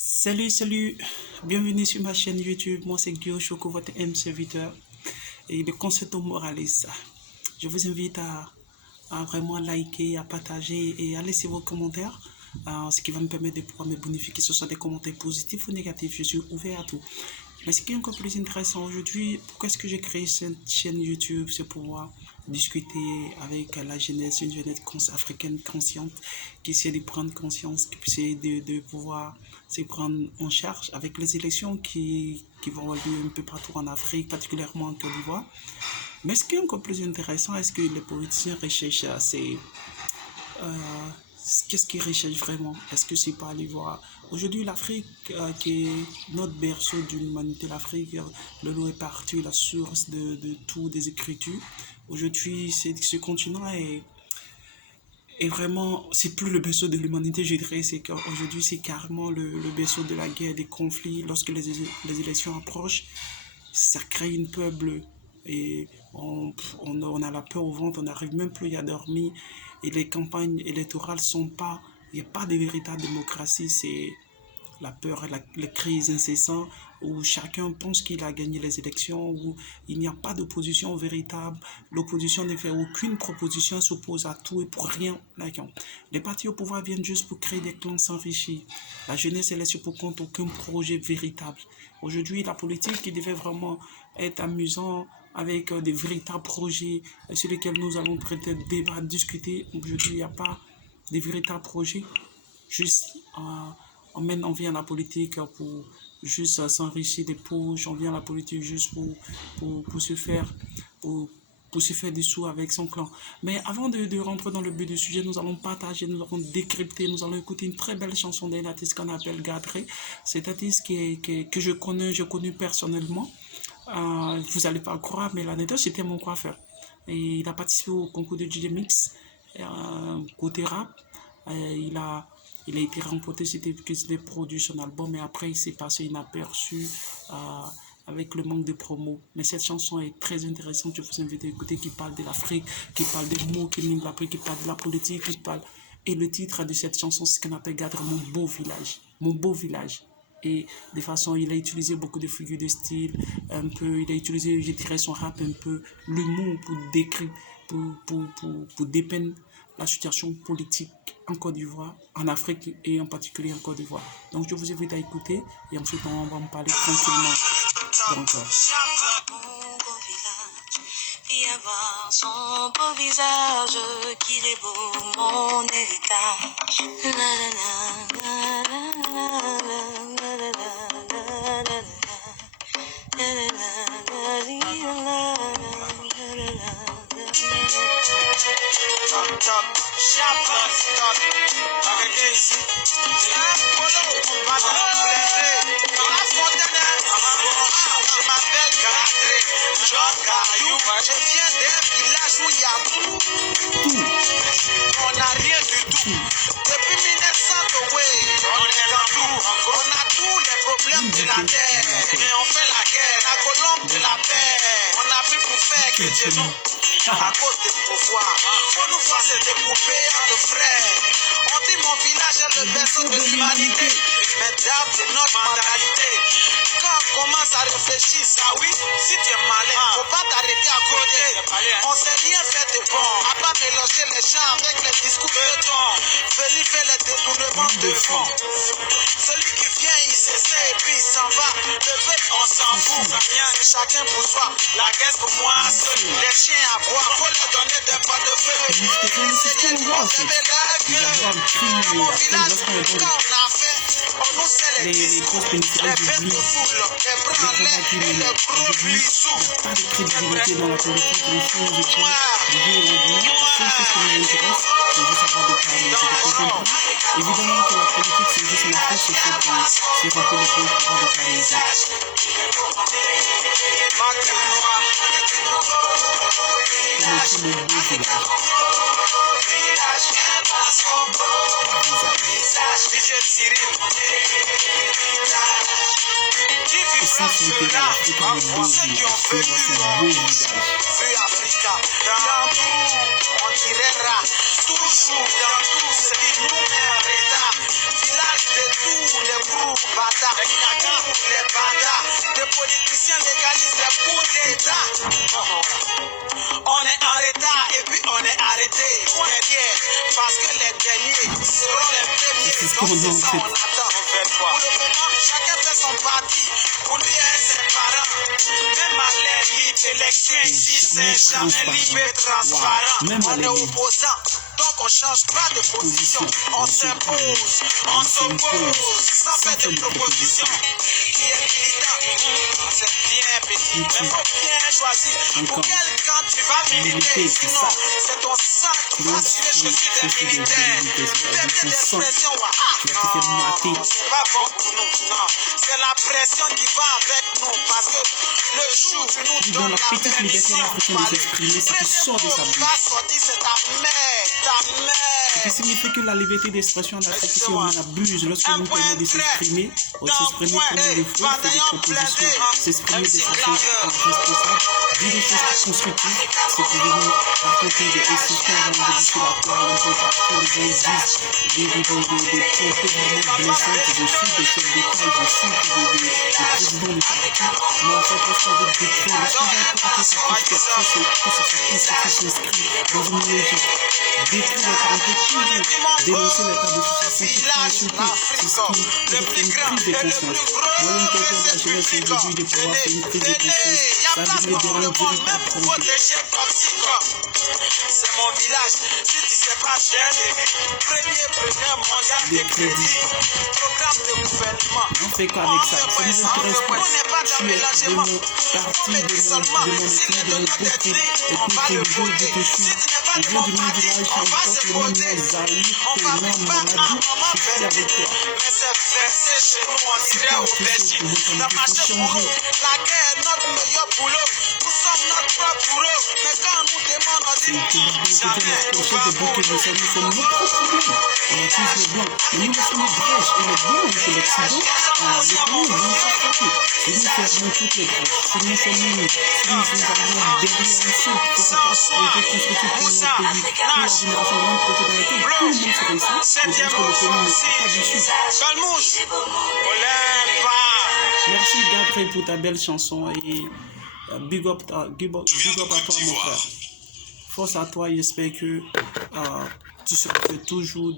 Salut, bienvenue sur ma chaîne YouTube. Moi c'est Guillaume Choco, votre M serviteur et le consultant moraliste. Je vous invite à vraiment liker, à partager et à laisser vos commentaires, ce qui va me permettre de pouvoir me bonifier, que ce soit des commentaires positifs ou négatifs. Je suis ouvert à tout. Mais ce qui est encore plus intéressant aujourd'hui, pourquoi est-ce que j'ai créé cette chaîne YouTube? C'est pour pouvoir discuter avec la jeunesse, une jeunesse africaine consciente qui essaie de prendre conscience, qui essaie de pouvoir se prendre en charge avec les élections qui vont avoir lieu un peu partout en Afrique, particulièrement en Côte d'Ivoire. Mais ce qui est encore plus intéressant, est-ce que les politiciens recherchent qu'est-ce qu'ils recherchent vraiment? Est-ce que c'est pas aller voir? Aujourd'hui, l'Afrique, qui est notre berceau de l'humanité, l'Afrique, le lot est partout, la source de tout, des écritures. Aujourd'hui, ce continent est vraiment, c'est plus le berceau de l'humanité, je dirais, c'est qu'aujourd'hui, c'est carrément le berceau de la guerre, des conflits. Lorsque les élections approchent, ça crée une peur bleue. Et on a la peur au ventre, on n'arrive même plus à dormir. Et les campagnes électorales sont pas, il n'y a pas de véritable démocratie, c'est la peur, les crises incessantes où chacun pense qu'il a gagné les élections, où il n'y a pas d'opposition véritable. L'opposition ne fait aucune proposition, s'oppose à tout et pour rien. Les partis au pouvoir viennent juste pour créer des clans, s'enrichir. La jeunesse est laissée pour compte aucun projet véritable. Aujourd'hui, la politique qui devait vraiment être amusant avec des véritables projets sur lesquels nous allons peut-être débattre, discuter. Aujourd'hui, il n'y a pas de véritables projets. Juste on vient à la politique pour juste s'enrichir des poches, on vient à la politique juste pour se faire pour se faire des sous avec son clan. Mais avant de rentrer dans le but du sujet, nous allons partager, nous allons décrypter, nous allons écouter une très belle chanson d'un artiste qu'on appelle Gadré. C'est un artiste que je connais personnellement. Vous n'allez pas le croire, mais l'anecdote, c'était mon coiffeur. Et il a participé au concours de DJ Mix, côté rap. Il a été remporté, c'était produit son album, et après il s'est passé inaperçu avec le manque de promo. Mais cette chanson est très intéressante, je vous invite à écouter, qui parle de l'Afrique, qui parle des mots qui miment l'Afrique, qui parle de la politique, qui parle... Et le titre de cette chanson, c'est ce qu'on appelle Gadre, mon beau village. Mon beau village. Et de façon, il a utilisé beaucoup de figures de style, un peu, il a utilisé, je dirais, son rap un peu, l'humour pour décrire, pour dépeindre la situation politique en Côte d'Ivoire, en Afrique et en particulier en Côte d'Ivoire. Donc je vous invite à écouter et ensuite on va en parler tranquillement. Donc, avoir son beau visage qu'il est beau, mon héritage. Je m'appelle Gadré, je viens d'un village où il y a tout. On n'a rien du tout. Depuis 1900, on est dans tout. On a tous les problèmes de la terre. Mais on fait la guerre, la colombe de la paix. On a plus pour faire que de nous. À cause du pouvoir, faut nous voir se découper entre frères. On dit mon village est le berceau de l'humanité. Mais d'abord c'est notre mentalité. Quand on commence à réfléchir, ça oui, si tu es malin, faut pas t'arrêter à côté. On sait rien faire de bon, à pas mélanger les chants avec les discours de ton. Félix fait les détournements de fond. Celui qui vient, il s'essaie et puis il s'en va. Le peuple, on s'en fout. C'est chacun pour soi. La guerre pour moi, seul. Les chiens à boire, faut leur donner des pas de feu. C'est bien pour fermer la gueule. Dans mon village, quand on a fait, on nous sait les discours. Les bêtes de foule, les branlets et les gros blissous. pas de crédibilité dans la politique, les choses de quoi, de jour au jour, c'est ce qui nous intéresse, c'est juste avoir des parler, c'est de comprendre. Évidemment que la politique, c'est juste une affaire, c'est remplir les pays pour avoir des parler. Comme mon beau village. Et ça, c'est littéral, l'Afrique est un beau village, c'est un beau village. Dans tout, on tirera toujours dans tout ce qui nous met en retard. Village de tous les groupes, bâtards, les bâtards. Des politiciens légalisent les coups d'État. On est en retard et puis on est arrêté derrière parce que les derniers seront les premiers. C'est ce Donc qu'on c'est ça en on attend. Pour le moment, chacun fait son parti. Pour lui et ses parents. Même à l'air libre, l'élection ici, c'est jamais libre et transparent. On est opposant, donc on change pas de position. On s'impose, sans faire de proposition. Qui est militant, c'est bien petit, mais faut bien choisir. Pour quel camp tu vas militer? Sinon, c'est ton sang qui va assurer que tu es militaire. Liberté d'expression, c'est pas bon pour nous, non. C'est la pression qui va avec nous, parce que le jour où tu nous donnes la permission de parler, va sortir, c'est ta mère, Ce qui signifie que la liberté d'expression en Afrique, si on en abuse, lorsqu'on nous permet de s'exprimer, s'exprimer comme il le faut, faire des propositions, s'exprimer de façon responsable, dire des choses constructives, c'est pour venir raconter des histoires sur la toile, un peu partout, les gens disent des propos vraiment blessantes, je suis des chefs d'État, je suis des présidents de parti, mais en fait, lorsqu'on veut décrire, lorsqu'on veut apporter sa fiche perso, c'est que sa construction s'inscrit dans une logique, décrire et raconter toujours, dénoncer l'état de société qui prend insulter, c'est ce qui fait une prise de conscience. Moi, une quelqu'un de la jeunesse aujourd'hui de pouvoir faire une prise de conscience, ça veut dire de rendre véritable projet. C'est mon village, si tu sais pas, j'ai un premier mondial de crédit, programme de gouvernement. On fait quoi avec ça? Ça ne nous intéresse pas. Tu es de mon parti, de mon équipe, de mon groupe, et puis le jour où je te suis, on vient du même village, on porte le même nom, Zali, Pénan, Mamadou, je suis avec toi. Mais c'est versé chez nous, on dirait au Belgique. Dans ma chef pour nous, la guerre est notre meilleur boulot. Nous sommes notre propre boulot. Mais quand on nous demande, on dit jamais. Nous sommes nos propres problèmes. On accuse les blancs, mais nous laissons les brèches. Et les blancs, c'est l'Occident, les blancs, ils vont se frapper. Si nous fermons toutes les brèches, si nous sommes unis, si nous allons derrière un seul projet constructif pour notre pays, pour la génération de notre projet dans lequel tout le monde se réussit, je pense que le pays n'est pas déçu. Merci Gabriel pour ta belle chanson et big up à toi mon frère. Force à toi, j'espère que tu seras toujours